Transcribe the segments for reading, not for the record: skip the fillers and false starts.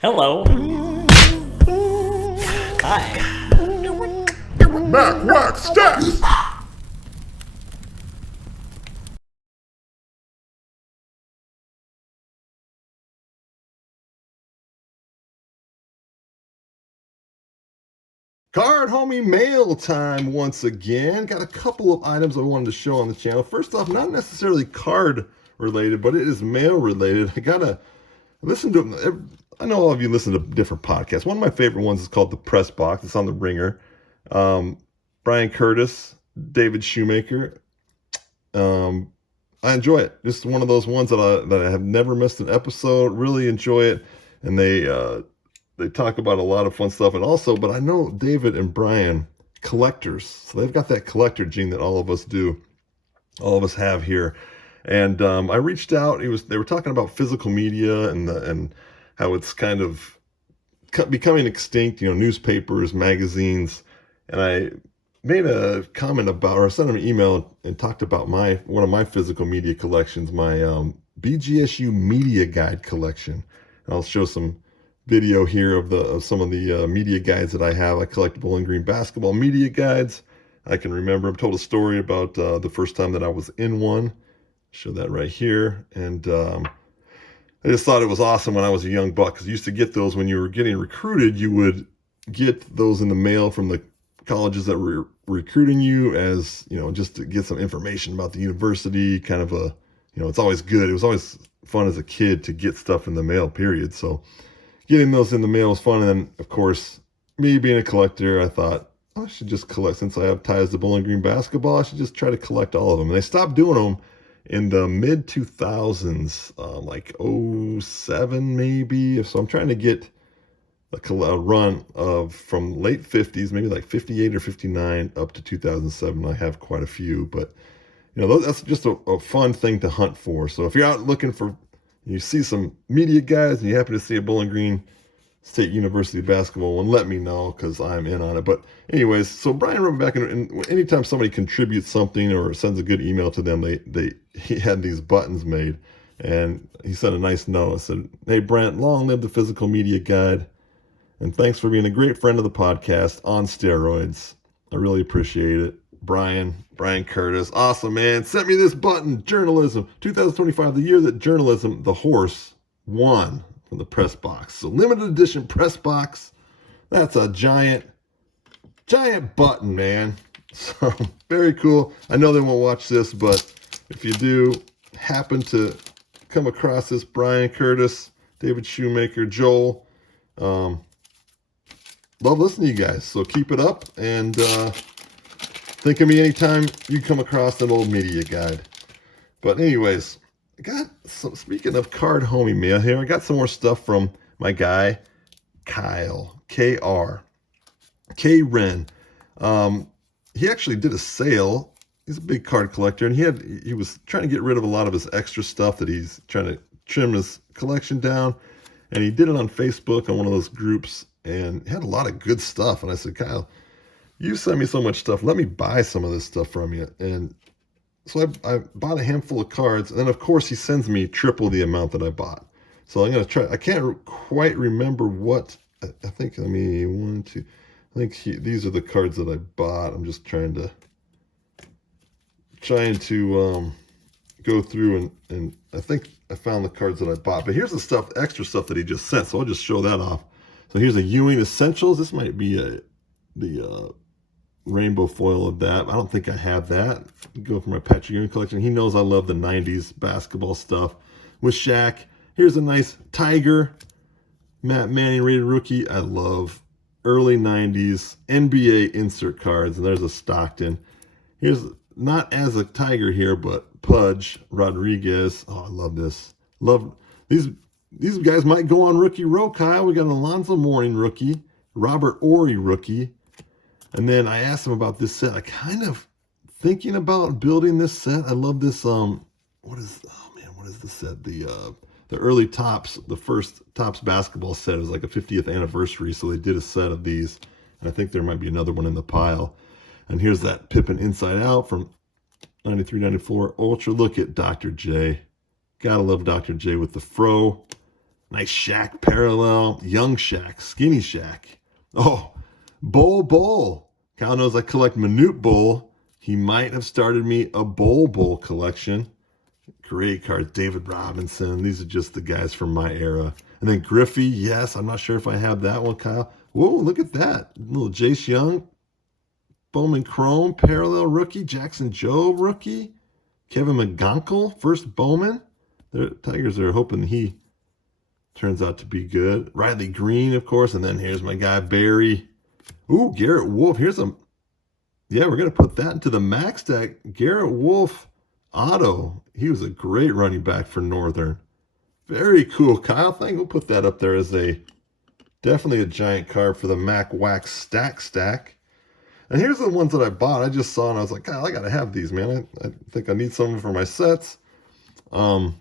Hello. Hi. Mac Wax Stats! Card Homie Mail time once again. Got a couple of items I wanted to show on the channel. First off, not necessarily card related, but it is mail related. I gotta listen to, I know all of you listen to different podcasts. One of my favorite ones is called The Press Box. It's on The Ringer. Brian Curtis, David Shoemaker. I enjoy it. Just one of those ones that I have never missed an episode. Really enjoy it, and they talk about a lot of fun stuff. And also, but I know David and Brian, collectors, so they've got that collector gene that all of us do, all of us have here. And I reached out. They were talking about physical media and how it's kind of becoming extinct. You know, newspapers, magazines, and I made a comment about, or I sent him an email and talked about one of my physical media collections, my BGSU Media Guide collection. And I'll show some video here of some of the media guides that I have. I collect Bowling Green basketball media guides. I can remember, I've told a story about the first time that I was in one. Show that right here. And I just thought it was awesome when I was a young buck, because you used to get those when you were getting recruited. You would get those in the mail from the colleges that were recruiting you, as you know, just to get some information about the university. Kind of a, you know, it's always good. It was always fun as a kid to get stuff in the mail, period. So getting those in the mail was fun. And then, of course, me being a collector, I thought, I should just collect, since I have ties to Bowling Green basketball, I should just try to collect all of them. And they stopped doing them in the mid 2000s, like 07 maybe. So I'm trying to get a run of from late 50s, maybe like 58 or 59 up to 2007. I have quite a few, but you know, that's just a fun thing to hunt for. So if you're out looking for, you see some media guys and you happen to see a Bowling Green State University basketball one, let me know, because I'm in on it. But anyways, so Brian wrote back, and anytime somebody contributes something or sends a good email to them, he had these buttons made, and he sent a nice note. It said, "Hey Brent, long live the physical media guide, and thanks for being a great friend of the podcast on steroids. I really appreciate it. Brian Curtis." Awesome, man. Sent me this button. Journalism 2025, the year that journalism, the horse, won from the press box. So limited edition press box. That's a giant button, man. So very cool. I know they won't watch this, but if you do happen to come across this, Brian Curtis, David Shoemaker, Joel, love listening to you guys. So keep it up, and think of me anytime you come across an old media guide. But anyways, I got some, speaking of card homie mail here, I got some more stuff from my guy, Kyle, K-R, K-Ren. He actually did a sale. He's a big card collector, and he was trying to get rid of a lot of his extra stuff that he's trying to trim his collection down. And he did it on Facebook on one of those groups, and he had a lot of good stuff. And I said, Kyle, you send me so much stuff. Let me buy some of this stuff from you. And so I bought a handful of cards, and then of course he sends me triple the amount that I bought. So I'm gonna try. I can't quite remember what. I think. Let me one, two. I think these are the cards that I bought. I'm just trying to go through and I think I found the cards that I bought. But here's the extra stuff that he just sent. So I'll just show that off. So here's a Ewing Essentials. This might be the rainbow foil of that. I don't think I have that. Go for my Patrick Ewing collection. He knows I love the 90s basketball stuff. With Shaq, here's a nice Tiger Matt Manning rated rookie. I love early 90s NBA insert cards. And there's a Stockton. Here's not as a Tiger here, but Pudge Rodriguez. Oh, I love this. Love these guys might go on rookie row, Kyle. We got an Alonzo Mourning rookie, Robert Horry rookie. And then I asked him about this set. I kind of thinking about building this set. I love this. What is the set? The early Tops, the first Tops basketball set. It was like a 50th anniversary, so they did a set of these. And I think there might be another one in the pile. And here's that Pippen Inside Out from 93, 94 Ultra. Look at Dr. J. Gotta love Dr. J with the fro. Nice Shaq parallel. Young Shaq. Skinny Shaq. Oh, Bull. Kyle knows I collect Manute Bull. He might have started me a Bull collection. Great cards. David Robinson. These are just the guys from my era. And then Griffey. Yes, I'm not sure if I have that one, Kyle. Whoa, look at that. Little Jace Young. Bowman Chrome. Parallel rookie. Jackson Joe rookie. Kevin McGonkle. First Bowman. The Tigers are hoping he turns out to be good. Riley Green, of course. And then here's my guy, Barry. Ooh, Garrett Wolf. Here's a... Yeah, we're going to put that into the max deck. Garrett Wolf auto. He was a great running back for Northern. Very cool, Kyle. I think we'll put that up there as definitely a giant card for the Mac Wax stack. And here's the ones that I bought. I just saw and I was like, Kyle, I got to have these, man. I think I need some for my sets. I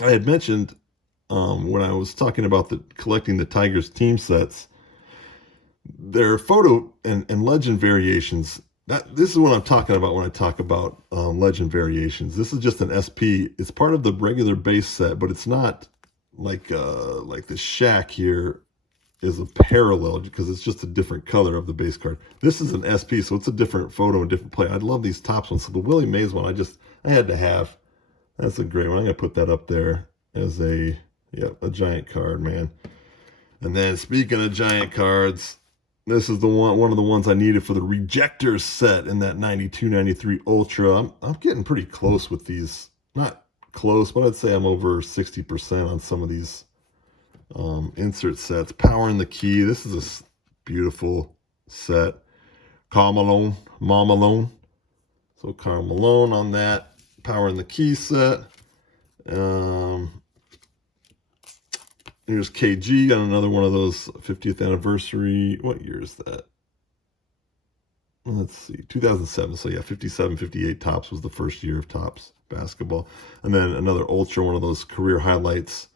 had mentioned when I was talking about collecting the Tigers team sets, their photo and legend variations. This is what I'm talking about when I talk about legend variations. This is just an SP. It's part of the regular base set, but it's not like the Shaq here is a parallel because it's just a different color of the base card. This is an SP, so it's a different photo and different play. I love these tops ones. So the Willie Mays one, I had to have. That's a great one. I'm gonna put that up there as a giant card, man. And then speaking of giant cards, this is one of the ones I needed for the Rejectors set in that 92-93 Ultra. I'm getting pretty close with these. Not close, but I'd say I'm over 60% on some of these insert sets. Power in the Key. This is a beautiful set. Karl Malone, Mom Malone. So Karl Malone on that. Power in the Key set. Here's KG on another one of those 50th anniversary. What year is that? Let's see, 2007. So yeah, 57, 58 Topps was the first year of Topps basketball. And then another Ultra, one of those career highlights.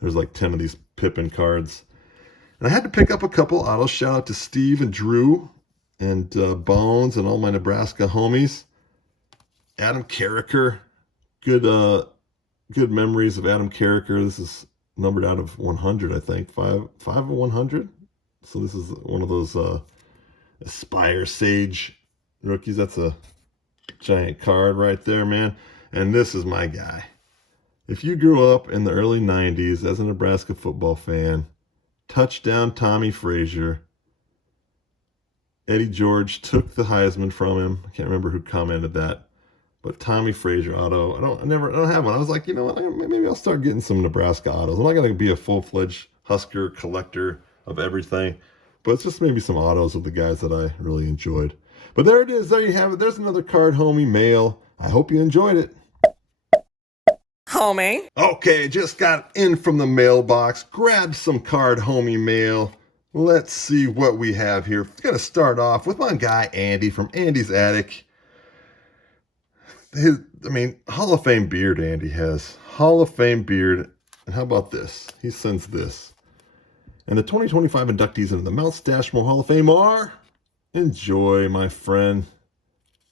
There's like 10 of these Pippen cards. And I had to pick up a couple autos. Shout out to Steve and Drew and Bones and all my Nebraska homies. Adam Carricker. Good memories of Adam Carricker. This is numbered out of 100, I think. 5 of 100. So this is one of those Aspire Sage rookies. That's a giant card right there, man. And this is my guy. If you grew up in the early 90s as a Nebraska football fan, touchdown Tommy Frazier. Eddie George took the Heisman from him. I can't remember who commented that. But Tommy Frazier auto, I don't have one. I was like, you know what? Maybe I'll start getting some Nebraska autos. I'm not going to be a full-fledged Husker collector of everything, but it's just maybe some autos of the guys that I really enjoyed. But there it is. There you have it. There's another card, homie, mail. I hope you enjoyed it. Homie. Okay, just got in from the mailbox. Grabbed some card, homie, mail. Let's see what we have here. I'm going to start off with my guy, Andy, from Andy's Attic. Hall of Fame beard Andy has. Hall of Fame beard. And how about this? He sends this. And the 2025 inductees into the Mount Stashmore Hall of Fame are... Enjoy, my friend.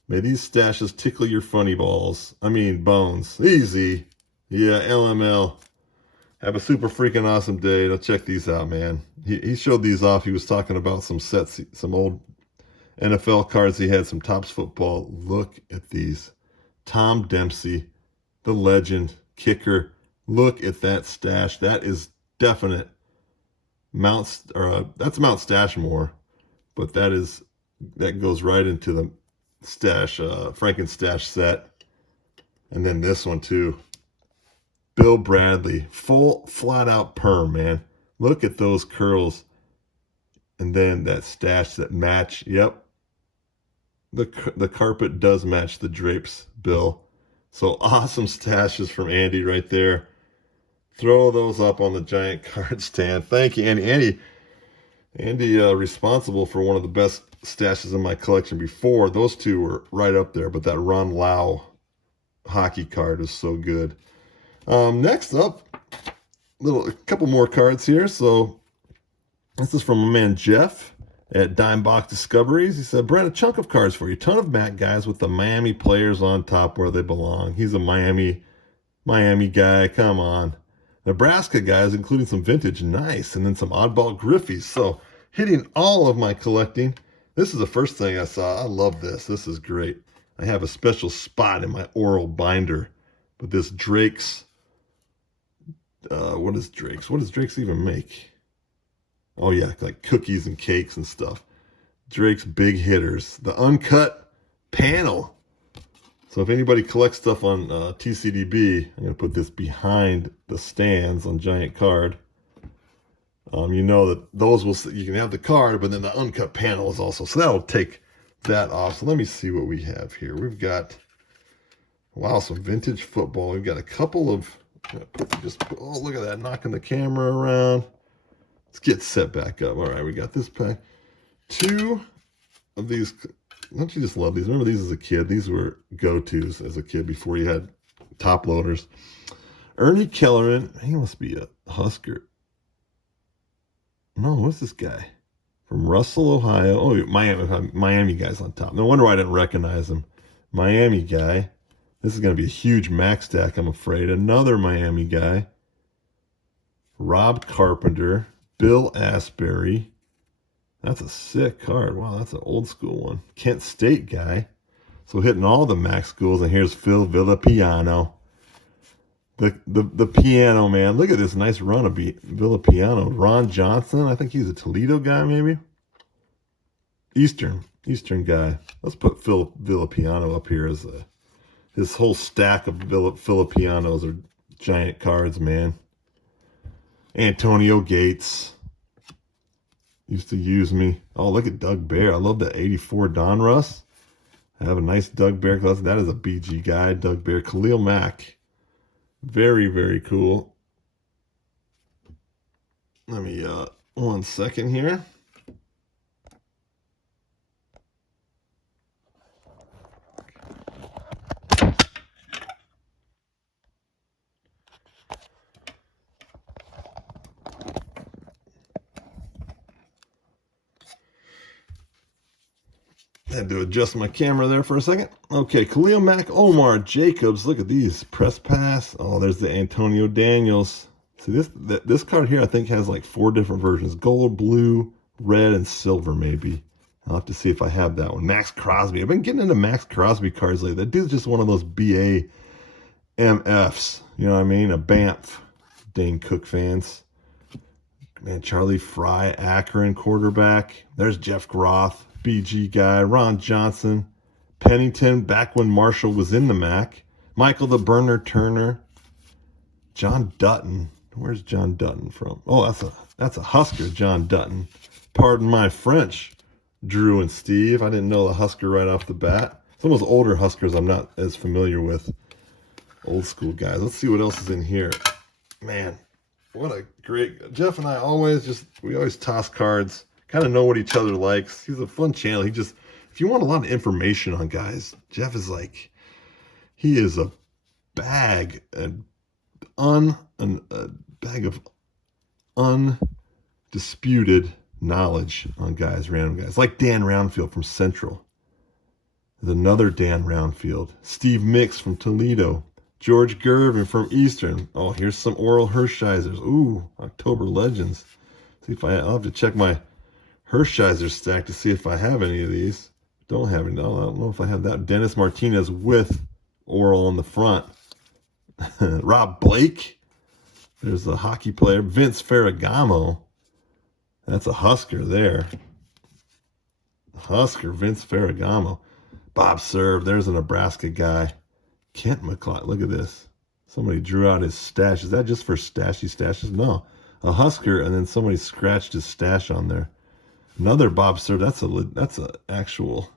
May these stashes tickle your funny balls. Bones. Easy. Yeah, LML. Have a super freaking awesome day. Now check these out, man. He showed these off. He was talking about some sets, some old NFL cards he had, some Topps football. Look at these. Tom Dempsey, the legend, kicker. Look at that stash. That is definite that's Mount Stashmore, but that goes right into the stash, Frankenstash set. And then this one too. Bill Bradley, full flat out perm, man. Look at those curls. And then that stash that match. Yep. The carpet does match the drapes, Bill. So awesome stashes from Andy right there. Throw those up on the giant card stand. Thank you, Andy. Andy responsible for one of the best stashes in my collection before. Those two were right up there, but that Ron Lau hockey card is so good. Next up, a couple more cards here. So this is from my man Jeff at Dimebox Discoveries. He said, Brent, a chunk of cards for you. Ton of Mac guys with the Miami players on top where they belong. He's a Miami guy. Come on. Nebraska guys, including some vintage, nice, and then some oddball Griffies. So hitting all of my collecting. This is the first thing I saw. I love this. This is great. I have a special spot in my oral binder, but this Drake's. What is Drake's? What does Drake's even make? Oh yeah, like cookies and cakes and stuff. Drake's Big Hitters, the uncut panel. So if anybody collects stuff on TCDB, I'm going to put this behind the stands on Giant Card. You know that those will, you can have the card, but then the uncut panel is also, so that'll take that off. So let me see what we have here. We've got, wow, some vintage football. We've got a couple of, oh, look at that, knocking the camera around. Let's get set back up. All right, we got this pack. Two of these. Don't you just love these? Remember these as a kid? These were go-tos as a kid before you had top loaders. Ernie Kellerman. He must be a Husker. No, what's this guy? From Russell, Ohio. Oh, Miami guy's on top. No wonder why I didn't recognize him. Miami guy. This is going to be a huge max stack, I'm afraid. Another Miami guy. Rob Carpenter. Bill Asbury. That's a sick card. Wow, that's an old school one. Kent State guy. So hitting all the max schools. And here's Phil Villapiano. The piano man. Look at this nice run of Villapiano. Ron Johnson. I think he's a Toledo guy, maybe. Eastern guy. Let's put Phil Villapiano up here as his whole stack of Villapianos are giant cards, man. Antonio Gates. Used to use me. Oh, look at Doug Bear. I love that 84 Donruss. I have a nice Doug Bear. That is a BG guy. Doug Bear. Khalil Mack. Very, very cool. Let me, 1 second here. Had to adjust my camera there for a second. Okay, Khalil Mack, Omar Jacobs. Look at these. Press pass. Oh, there's the Antonio Daniels. See, this card here I think has like 4 different versions. Gold, blue, red, and silver maybe. I'll have to see if I have that one. Max Crosby. I've been getting into Max Crosby cards lately. That dude's just one of those BA MFs. You know what I mean? A Banff. Dane Cook fans. Man, Charlie Fry, Akron quarterback. There's Jeff Groth. BG guy, Ron Johnson, Pennington, back when Marshall was in the MAC, Michael the Burner Turner, John Dutton. Where's John Dutton from? Oh, that's a Husker, John Dutton. Pardon my French, Drew and Steve. I didn't know the Husker right off the bat. Some of those older Huskers I'm not as familiar with. Old school guys. Let's see what else is in here. Man, what a great... Jeff and I we always toss cards. Kind of know what each other likes. He's a fun channel. If you want a lot of information on guys, Jeff is like, he is a bag of undisputed knowledge on guys, random guys. Like Dan Roundfield from Central. There's another Dan Roundfield. Steve Mix from Toledo. George Gervin from Eastern. Oh, here's some Oral Hershiser's. Ooh, October Legends. See if I'll have to check my Hershiser stack to see if I have any of these. Don't have any. I don't know if I have that. Dennis Martinez with Oral on the front. Rob Blake. There's the hockey player. Vince Ferragamo. That's a Husker there. Husker, Vince Ferragamo. Bob Serve. There's a Nebraska guy. Kent McCloud. Look at this. Somebody drew out his stash. Is that just for stashy stashes? No. A Husker, and then somebody scratched his stash on there. Another Bob Serve. That's a actual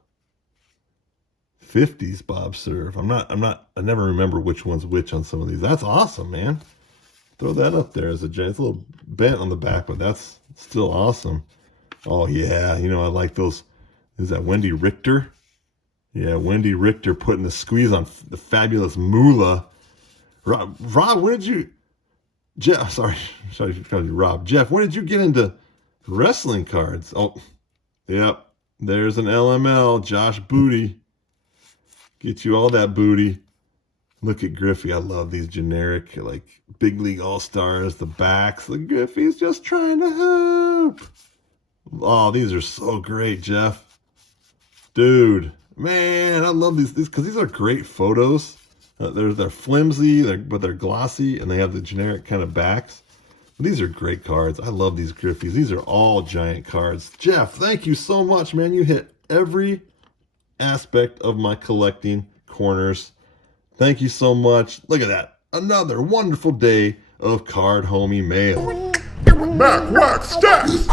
50s Bob Serve. I never remember which one's which on some of these. That's awesome, man. Throw that up there as a J. It's a little bent on the back, but that's still awesome. Oh yeah, I like those. Is that Wendy Richter? Yeah, Wendy Richter putting the squeeze on the fabulous Moolah. Rob, when did you? Jeff, sorry to call you Rob. Jeff, when did you get into wrestling cards? Oh, yep. There's an LML. Josh Booty. Get you all that booty. Look at Griffey. I love these generic, like, Big League All-Stars, the backs. The Griffey's just trying to hoop. Oh, these are so great, Jeff. Dude, man, I love these because these are great photos. They're flimsy, but they're glossy, and they have the generic kind of backs. These are great cards. I love these Griffies. These are all giant cards. Jeff, thank you so much, man. You hit every aspect of my collecting corners. Thank you so much. Look at that. Another wonderful day of Card Homie Mail. Mac Wax Stacks!